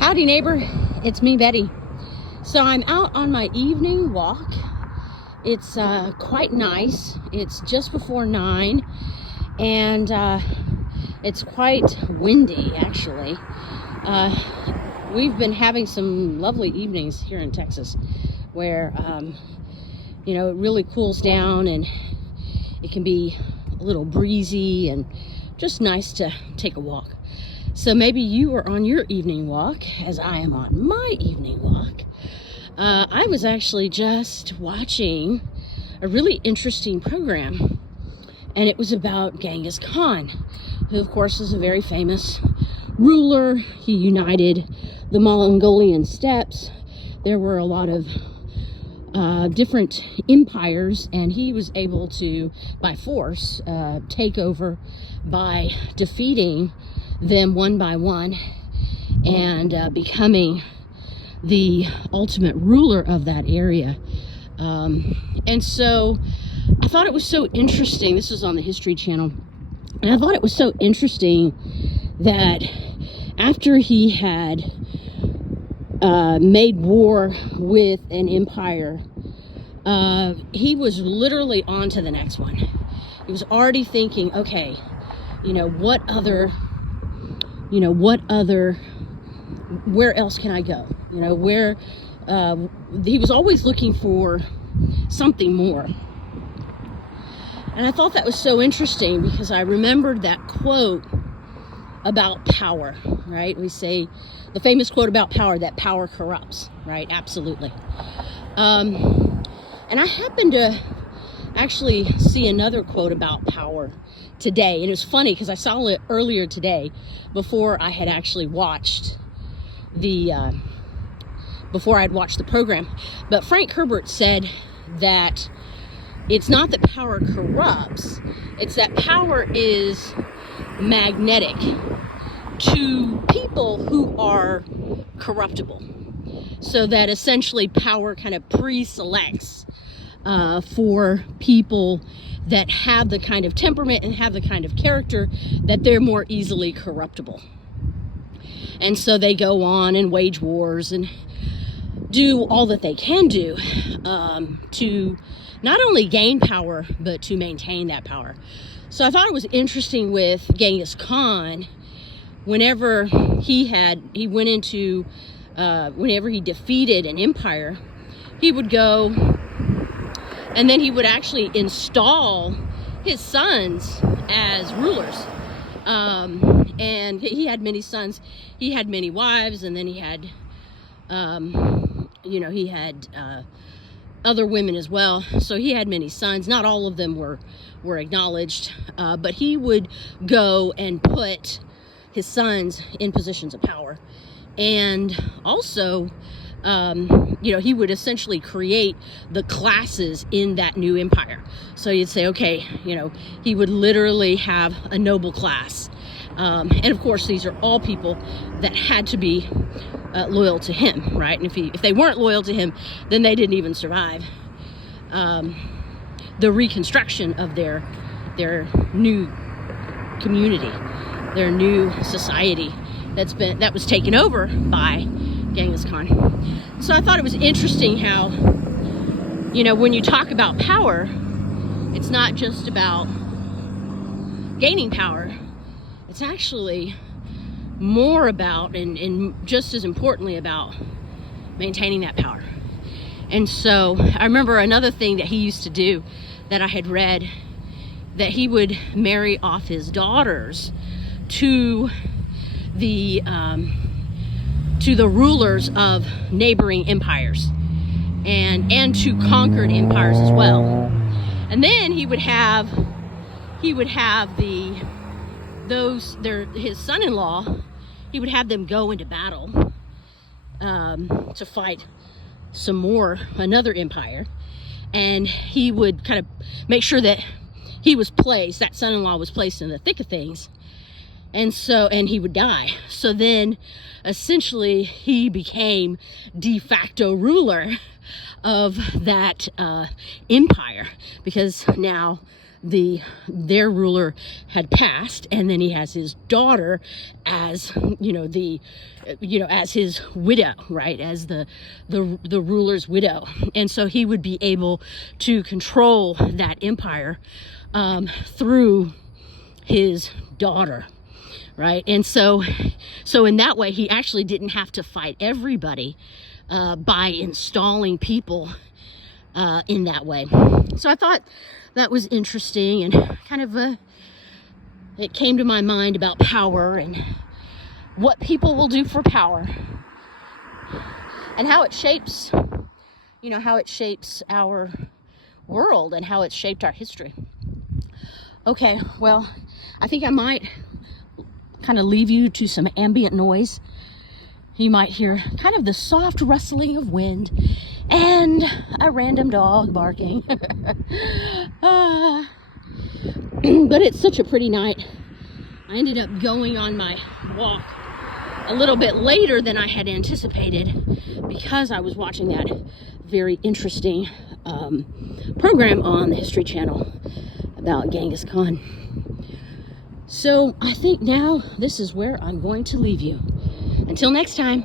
Howdy neighbor, it's me Betty. So I'm out on my evening walk. It's quite nice. It's just before 9 and it's quite windy actually. We've been having some lovely evenings here in Texas where it really cools down and it can be a little breezy and just nice to take a walk. So maybe you are on your evening walk as I am on my evening walk. I was actually just watching a really interesting program, and it was about Genghis Khan, who of course is a very famous ruler. He united the Mongolian steppes. There were a lot of different empires, and he was able to, by force, take over by defeating them one by one and becoming the ultimate ruler of that area. And so I thought it was so interesting. This was on the History Channel, and I thought it was so interesting that after he had made war with an empire, he was literally on to the next one. He was already thinking, okay, where else can I go? He was always looking for something more. And I thought that was so interesting because I remembered that quote about power, right? We say the famous quote about power, that power corrupts, right? Absolutely. And I happened to actually see another quote about power today, and it was funny because I saw it earlier today before I had actually watched the program. But Frank Herbert said that it's not that power corrupts, it's that power is magnetic to people who are corruptible. So that essentially power kind of pre-selects for people that have the kind of temperament and have the kind of character that they're more easily corruptible. And so they go on and wage wars and do all that they can do to not only gain power, but to maintain that power. So I thought it was interesting with Genghis Khan, whenever he defeated an empire, he would go and then he would actually install his sons as rulers. And he had many sons. He had many wives, and then he had, other women as well. So he had many sons. Not all of them were acknowledged, but he would go and put his sons in positions of power. And also, he would essentially create the classes in that new empire. So you'd say, okay, he would literally have a noble class. And of course, these are all people that had to be loyal to him, right? And if they weren't loyal to him, then they didn't even survive the reconstruction of their new community, their new society that was taken over by Genghis Khan. So I thought it was interesting how, when you talk about power, it's not just about gaining power. It's actually more about, and just as importantly about, maintaining that power. And so I remember another thing that he used to do that I had read, that he would marry off his daughters to the rulers of neighboring empires and to conquered empires as well. And then he would have his son-in-law, he would have them go into battle to fight another empire, and he would kind of make sure that that son-in-law was placed in the thick of things, and he would die. So then essentially he became de facto ruler of that empire, because now their ruler had passed, and then he has his daughter as, as his widow, right, as the ruler's widow. And so he would be able to control that empire through his daughter, right? And so in that way, he actually didn't have to fight everybody by installing people in that way. So I thought that was interesting, and kind of it came to my mind about power and what people will do for power, and how it shapes, how it shapes our world and how it's shaped our history. Okay, well, I think I might kind of leave you to some ambient noise. You might hear kind of the soft rustling of wind and a random dog barking. But it's such a pretty night. I ended up going on my walk a little bit later than I had anticipated because I was watching that very interesting program on the History Channel about Genghis Khan. So I think now this is where I'm going to leave you. Until next time.